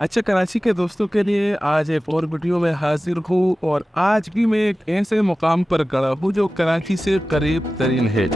अच्छा, कराची के दोस्तों के लिए आज एक और वीडियो में हाजिर हूँ और आज भी मैं एक ऐसे मुकाम पर खड़ा हूँ जो कराची से करीब तरीन है।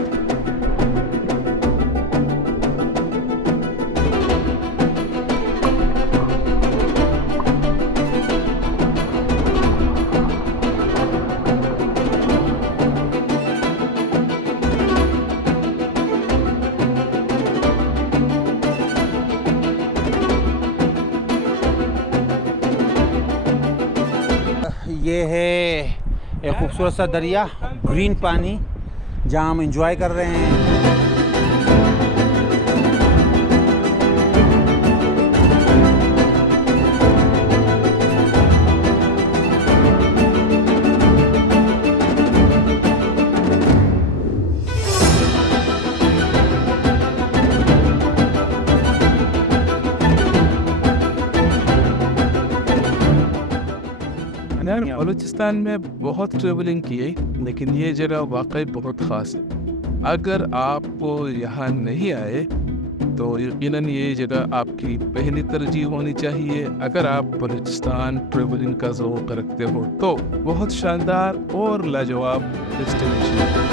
ये है एक खूबसूरत सा दरिया, ग्रीन पानी, जहाँ हम इंजॉय कर रहे हैं। मैंने बलूचिस्तान में बहुत ट्रेवलिंग की है, लेकिन ये जगह वाकई बहुत ख़ास है। अगर आपको यहाँ नहीं आए तो यकीनन ये जगह आपकी पहली तरजीह होनी चाहिए। अगर आप बलूचिस्तान ट्रेवलिंग का ज़ौक़ रखते हो तो बहुत शानदार और लाजवाब डेस्टिनेशन है।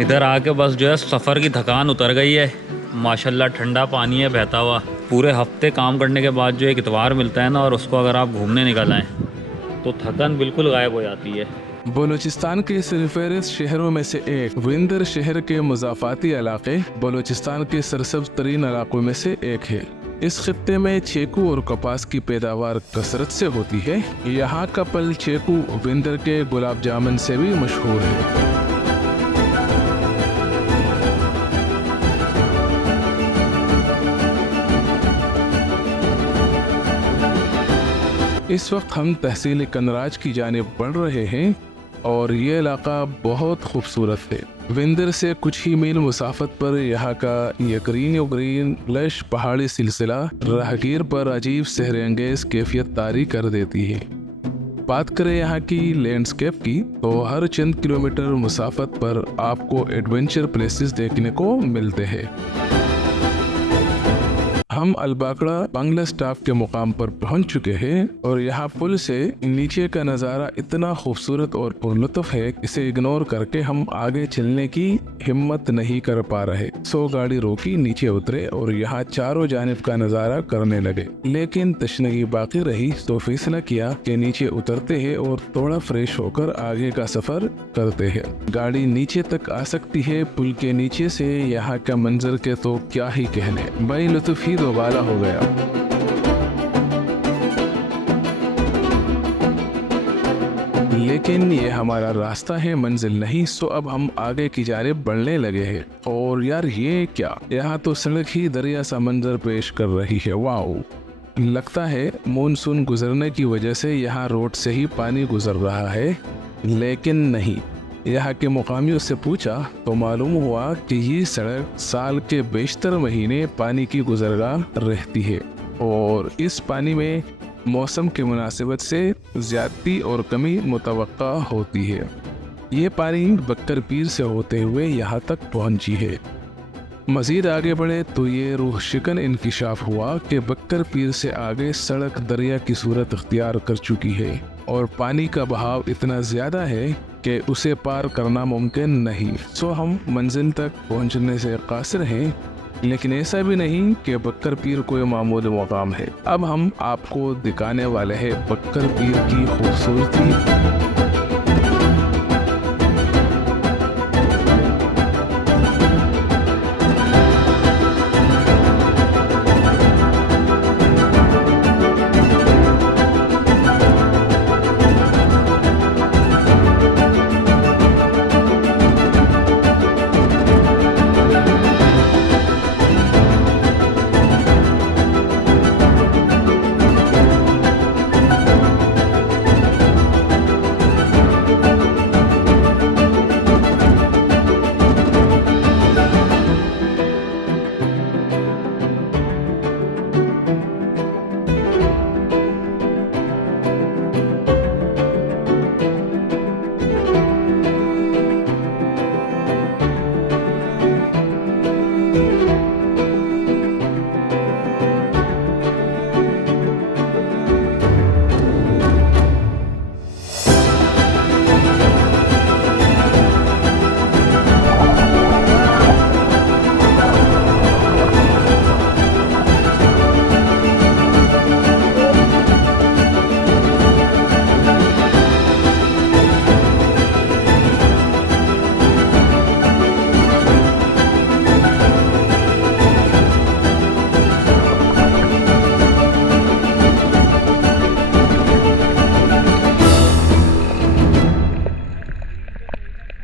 इधर आके बस जो है सफ़र की थकान उतर गई है। माशाल्लाह ठंडा पानी है बहता हुआ। पूरे हफ्ते काम करने के बाद जो एक इतवार मिलता है ना, और उसको अगर आप घूमने निकल आएँ तो थकान बिल्कुल गायब हो जाती है। बलूचिस्तान के सरफहरिस्त शहरों में से एक विंदर शहर के मुज़ाफ़ाती इलाके बलूचिस्तान के सरसब्ज़ तरीन इलाकों में से एक है। इस खित्ते में चीकू और कपास की पैदावार कसरत से होती है। यहाँ का फल चीकू विंदर के गुलाब जामुन से भी मशहूर है। इस वक्त हम तहसील कनराज की जानिब बढ़ रहे हैं और ये इलाका बहुत खूबसूरत है। विंदर से कुछ ही मील मुसाफत पर यहाँ का ये ग्रीन लश पहाड़ी सिलसिला राहगीर पर अजीब सहर अंगेज कैफियत तारी कर देती है। बात करें यहाँ की लैंडस्केप की तो हर चंद किलोमीटर मुसाफत पर आपको एडवेंचर प्लेसेस देखने को मिलते हैं। हम अलबाकड़ा बांग्ला स्टाफ के मुकाम पर पहुंच चुके हैं और यहाँ पुल से नीचे का नज़ारा इतना खूबसूरत और पुरलुत्फ है, इसे इग्नोर करके हम आगे चलने की हिम्मत नहीं कर पा रहे। सो गाड़ी रोकी, नीचे उतरे और यहाँ चारों जानिब का नज़ारा करने लगे, लेकिन तशनगी बाकी रही तो फैसला किया कि नीचे उतरते हैं और थोड़ा फ्रेश होकर आगे का सफर करते हैं। गाड़ी नीचे तक आ सकती है। पुल के नीचे से यहाँ का मंजर के तो क्या ही कहने, भाई लुत्फ ही दोबारा हो गया। लेकिन ये हमारा रास्ता है, मंजिल नहीं। सो अब हम आगे की जानिब बढ़ने लगे हैं और यार ये क्या, यहाँ तो सड़क ही दरिया सा मंजर पेश कर रही है। वाओ, लगता है मानसून गुजरने की वजह से यहाँ रोड से ही पानी गुजर रहा है, लेकिन नहीं। यहाँ के मुकामियों से पूछा तो मालूम हुआ कि ये सड़क साल के बेशतर महीने पानी की गुजरगाह रहती है और इस पानी में मौसम के मुनासिबत से ज़्यादती और कमी मुतवक्का होती है। ये पानी बक्कर पीर से होते हुए यहाँ तक पहुँची है। मज़ीद आगे बढ़े तो ये रूह शिकन इंकिशाफ हुआ कि बक्कर पीर से आगे सड़क दरिया की सूरत अख्तियार कर चुकी है और पानी का बहाव इतना ज़्यादा है कि उसे पार करना मुमकिन नहीं। सो हम मंजिल तक पहुंचने से कासिर हैं, लेकिन ऐसा भी नहीं कि बक्कर पीर कोई मामूली मुकाम है। अब हम आपको दिखाने वाले हैं बक्कर पीर की खूबसूरती।